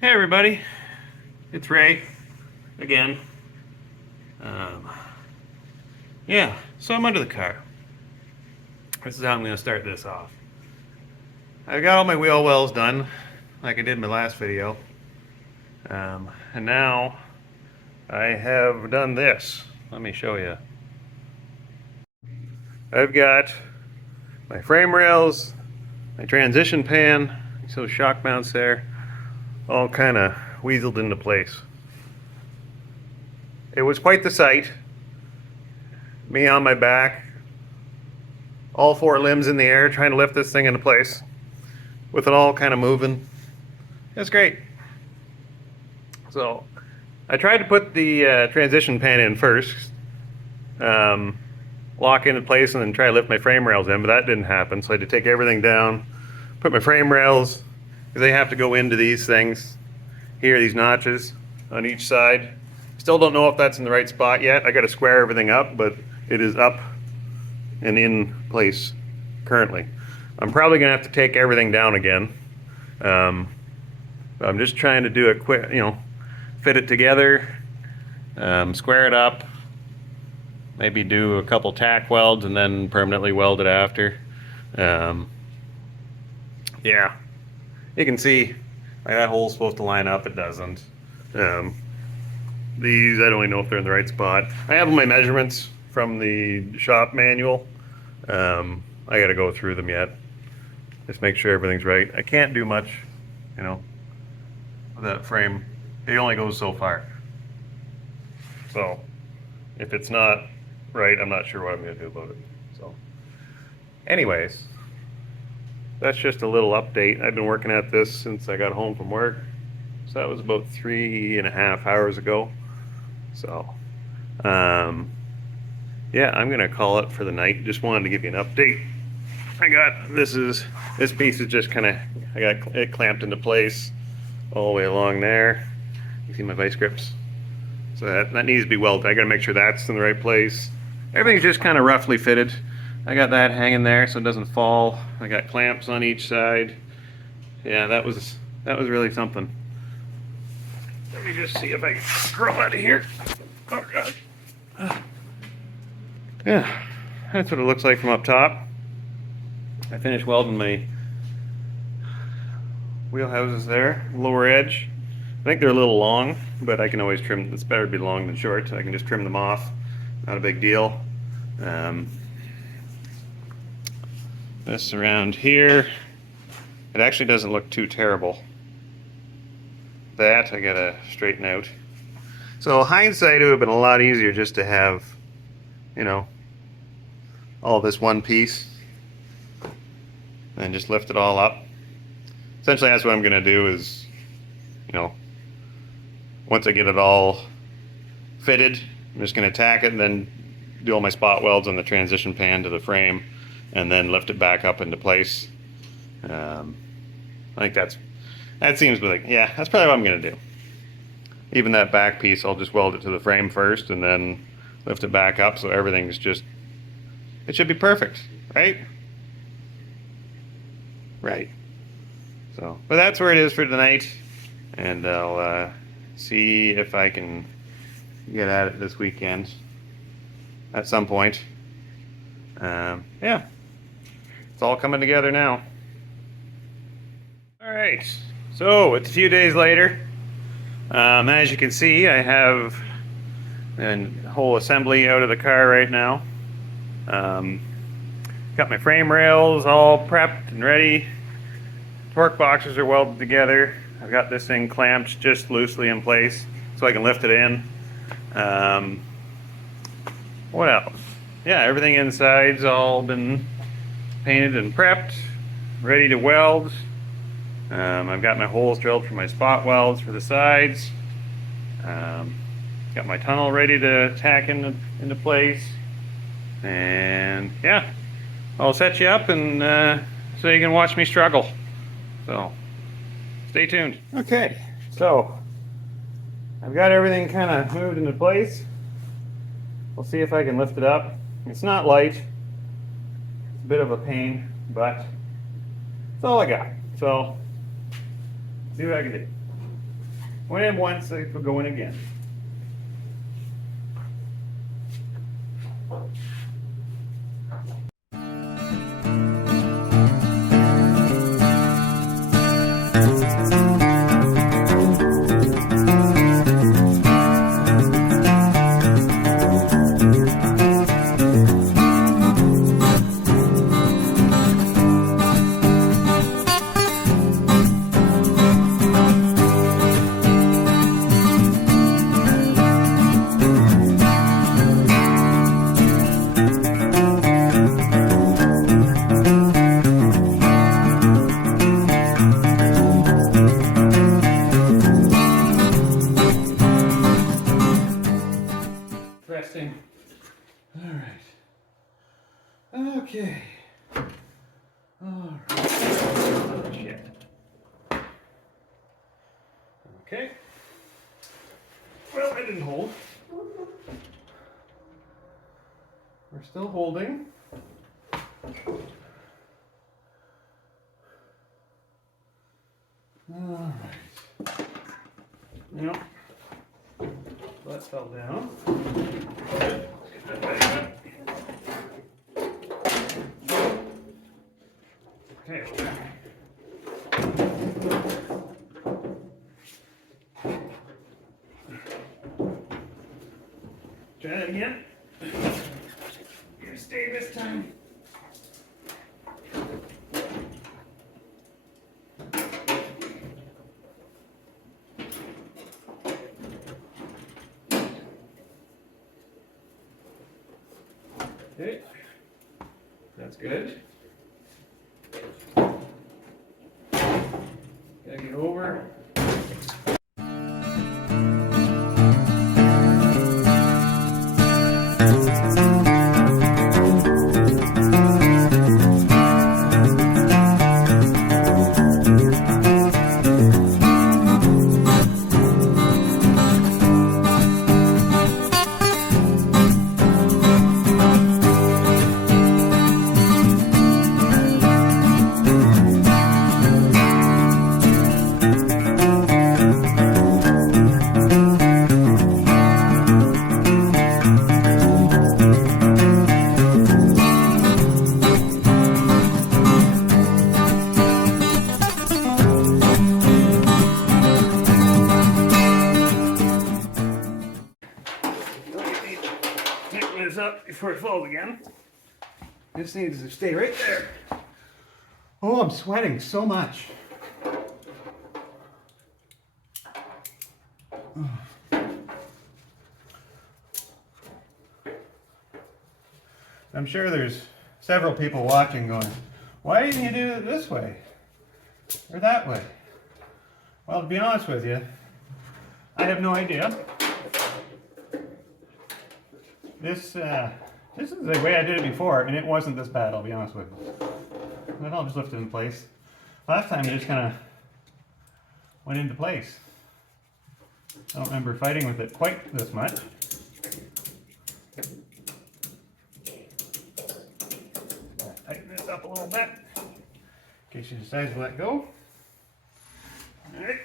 Hey everybody, it's Ray again. Um, yeah, so I'm under the car. This is how I'm going to start this off. I got all my wheel wells done, like I did in my last video. And now I have done this. Let me show you. I've got my frame rails, my transition pan, so shock mounts there, all kind of weaseled into place. It was quite the sight. Me on my back, all four limbs in the air, trying to lift this thing into place with it all kind of moving. It's great. So I tried to put the transition pan in first, lock into place, and then try to lift my frame rails in, but that didn't happen. So I had to take everything down, put my frame rails, because they have to go into these things here, these notches on each side. Still don't know if that's in the right spot yet. I got to square everything up, but it is up and in place currently. I'm probably gonna have to take everything down again. I'm just trying to do it quick, fit it together, square it up, maybe do a couple tack welds and then permanently weld it after. Yeah, you can see like, that hole's supposed to line up, it doesn't. These, I don't even know if they're in the right spot. I have my measurements from the shop manual. I gotta go through them yet. Just make sure everything's right. I can't do much, with that frame. It only goes so far. So, if it's not right, I'm not sure what I'm gonna do about it. So, anyways, that's just a little update. I've been working at this since I got home from work. So that was about 3.5 hours ago. So, yeah, I'm gonna call it for the night. Just wanted to give you an update. This piece is just kind of, I got it clamped into place all the way along there. You see my vice grips? So that needs to be welded. I gotta make sure that's in the right place. Everything's just kind of roughly fitted. I got that hanging there so it doesn't fall. I got clamps on each side. Yeah, that was really something. Let me just see if I can crawl out of here. Oh God. Yeah, that's what it looks like from up top. I finished welding my wheel houses there, lower edge. I think they're a little long, but I can always trim. It's better to be long than short. I can just trim them off. Not a big deal. This around here, it actually doesn't look too terrible. That I gotta straighten out. So hindsight, it would have been a lot easier just to have, all this one piece and just lift it all up. Essentially, that's what I'm gonna do is, once I get it all fitted, I'm just gonna tack it and then do all my spot welds on the transition pan to the frame and then lift it back up into place. I think that seems like, yeah, that's probably what I'm gonna do. Even that back piece, I'll just weld it to the frame first and then lift it back up so everything's just, it should be perfect, right? Right. So, but that's where it is for tonight, and I'll see if I can get at it this weekend at some point. Yeah, it's all coming together now. All right, so it's a few days later. As you can see, I have a whole assembly out of the car right now. Got my frame rails all prepped and ready. Torque boxes are welded together. I've got this thing clamped just loosely in place so I can lift it in. What else? Yeah, everything inside's all been painted and prepped, ready to weld. I've got my holes drilled for my spot welds for the sides. Got my tunnel ready to tack into place. And yeah, I'll set you up and so you can watch me struggle. So stay tuned. Okay, so I've got everything kind of moved into place. We'll see if I can lift it up. It's not light. It's a bit of a pain, but that's all I got. So see what I can do. Went in once, they could go in again. Resting. All right. Okay. All right. Oh, shit. Okay. Well, I didn't hold. We're still holding. All right. Yep. That fell down. Get that back up. Okay. Try that again. Gonna stay this time. Okay, that's good. Gotta get over. This up before it falls again. This needs to stay right there. Oh, I'm sweating so much. I'm sure there's several people watching going, why didn't you do it this way or that way? Well, to be honest with you, I have no idea. This is the way I did it before, and it wasn't this bad, I'll be honest with you. It all just lifted in place. Last time it just kind of went into place. I don't remember fighting with it quite this much. Tighten this up a little bit, in case she decides to let go. All right.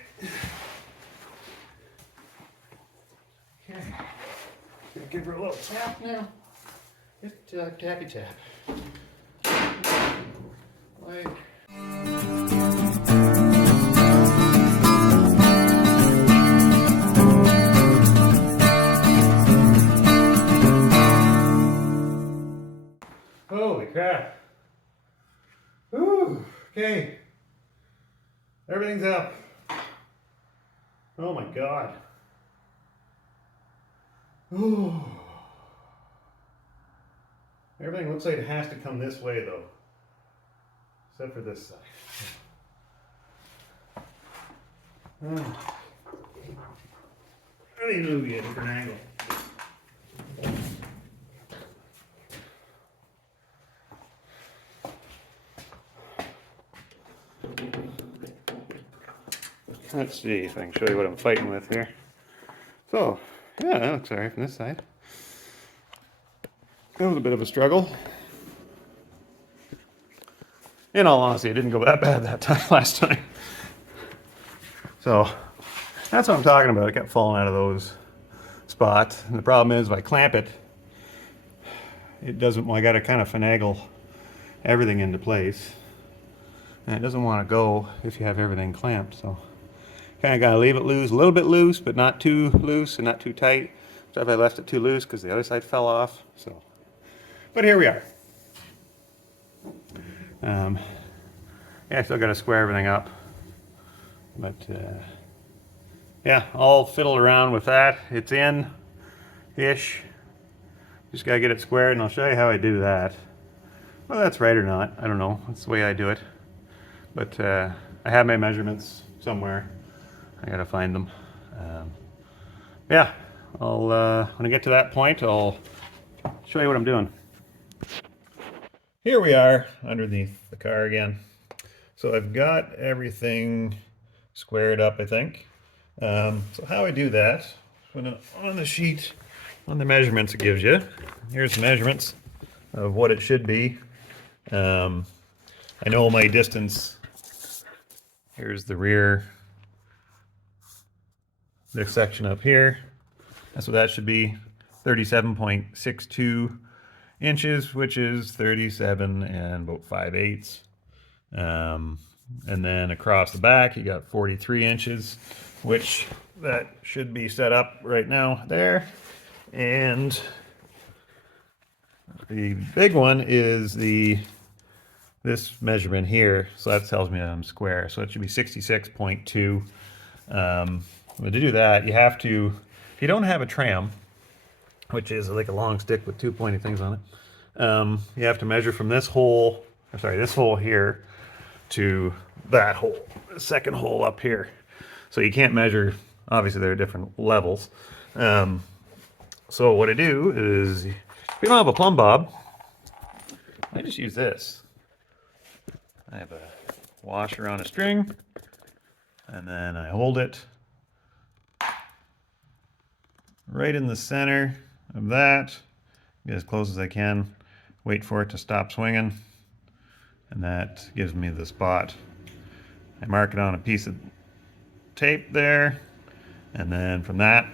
Okay. Gonna give her a little tap now. Just tappy tap. Like. Holy crap. Ooh, okay. Everything's up. Oh my God. Ooh. Everything looks like it has to come this way though. Except for this side. Oh. I need to move you at a different angle. Let's see if I can show you what I'm fighting with here. So, yeah, that looks alright from this side. That was a bit of a struggle. In all honesty, it didn't go that bad that time last time. So, That's what I'm talking about. It kept falling out of those spots. And the problem is if I clamp it, it doesn't, well, I got to kind of finagle everything into place. And it doesn't want to go if you have everything clamped. So kind of got to leave it loose, a little bit loose, but not too loose and not too tight. So if I left it too loose because the other side fell off. So, but here we are. Yeah, I still got to square everything up. But yeah, I'll fiddle around with that. It's in-ish. Just got to get it squared, and I'll show you how I do that. Well, that's right or not. I don't know. That's the way I do it. But I have my measurements somewhere. I got to find them. Yeah, I'll when I get to that point, I'll show you what I'm doing. Here we are underneath the car again. So I've got everything squared up, I think. So how I do that, when on the sheet, on the measurements it gives you, here's the measurements of what it should be. I know my distance. Here's the rear, this section up here. That's what that should be, 37.62 inches, which is 37 and about 5/8. And then across the back, you got 43 inches, which that should be set up right now there. And the big one is this measurement here. So that tells me I'm square. So it should be 66.2. But to do that, you have to, if you don't have a tram, which is like a long stick with two pointy things on it, you have to measure from this hole, this hole here to that hole, the second hole up here. So you can't measure, obviously there are different levels. So what I do is, if you don't have a plumb bob, I just use this. I have a washer on a string, and then I hold it right in the center of that, get as close as I can, wait for it to stop swinging, and that gives me the spot. I mark it on a piece of tape there, and then from that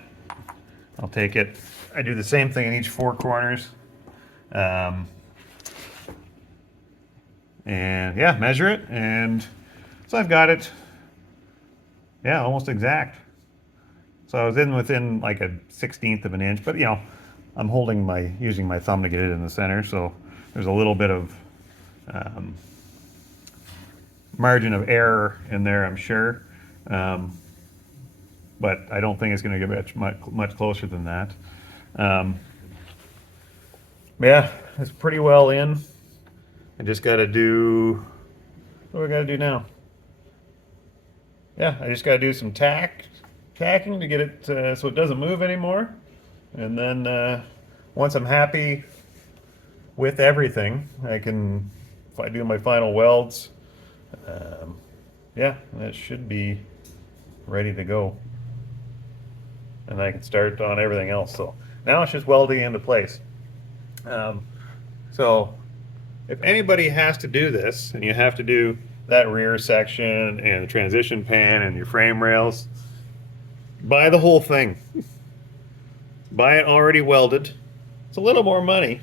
I'll take it. I do the same thing in each four corners, and yeah, measure it, and so I've got it, yeah, almost exact. So I was within like a 1/16 of an inch, but you know, I'm using my thumb to get it in the center, so there's a little bit of margin of error in there, I'm sure. But I don't think it's going to get much closer than that. Yeah, it's pretty well in. I just got to do, what do I got to do now? Yeah, I just got to do some tacking to get it so it doesn't move anymore. And then once I'm happy with everything, if I do my final welds, yeah, that should be ready to go. And I can start on everything else. So now it's just welding into place. So if anybody has to do this, and you have to do that rear section and the transition pan and your frame rails, buy the whole thing. Buy it already welded. It's a little more money.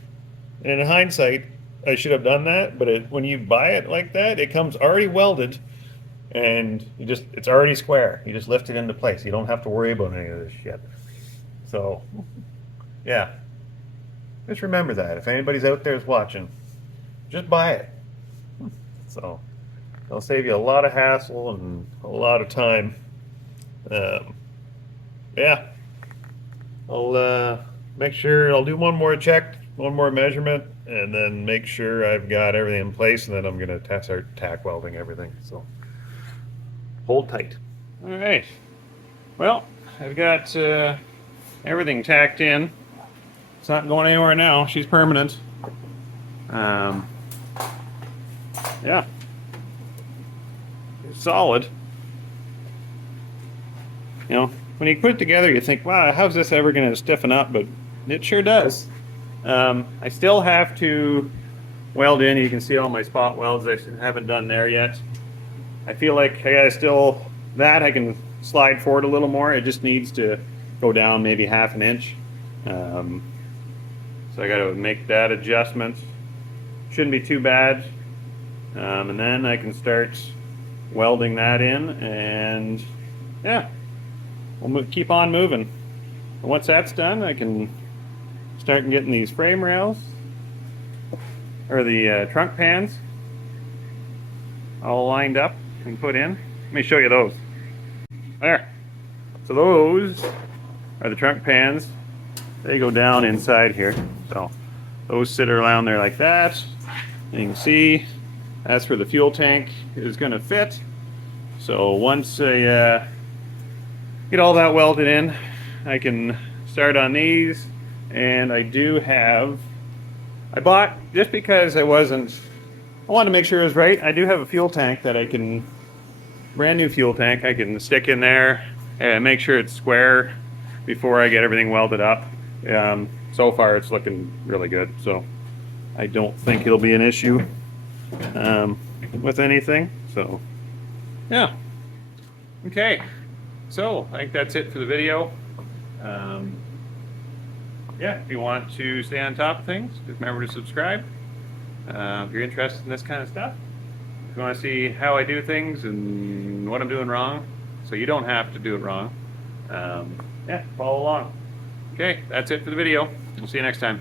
And in hindsight, I should have done that, but when you buy it like that, it comes already welded, and it's already square. You just lift it into place. You don't have to worry about any of this shit. So, yeah. Just remember that. If anybody's out there is watching, just buy it. So, it'll save you a lot of hassle and a lot of time. Yeah. I'll make sure, I'll do one more check, one more measurement, and then make sure I've got everything in place, and then I'm going to start tack welding everything. So hold tight. All right. Well, I've got everything tacked in. It's not going anywhere now. She's permanent. Yeah. It's solid. You know, when you put it together, you think, wow, how's this ever going to stiffen up? But it sure does. I still have to weld in. You can see all my spot welds I haven't done there yet. I feel like I gotta still, that I can slide forward a little more. It just needs to go down maybe half an inch. So I got to make that adjustment. Shouldn't be too bad. And then I can start welding that in, and yeah, we'll keep on moving. And once that's done, I can start getting these frame rails, or the trunk pans, all lined up and put in. Let me show you those. There. So those are the trunk pans. They go down inside here. So those sit around there like that. And you can see that's where the fuel tank is going to fit. So once I get all that welded in, I can start on these. And I do have, I bought, just because I wanted to make sure it was right, I do have a fuel tank that I can, brand new fuel tank, I can stick in there and make sure it's square before I get everything welded up. So far it's looking really good, so I don't think it'll be an issue with anything. So yeah, okay, so I think that's it for the video. Yeah, if you want to stay on top of things, just remember to subscribe. If you're interested in this kind of stuff, if you want to see how I do things and what I'm doing wrong, so you don't have to do it wrong, yeah, follow along. Okay, that's it for the video. We'll see you next time.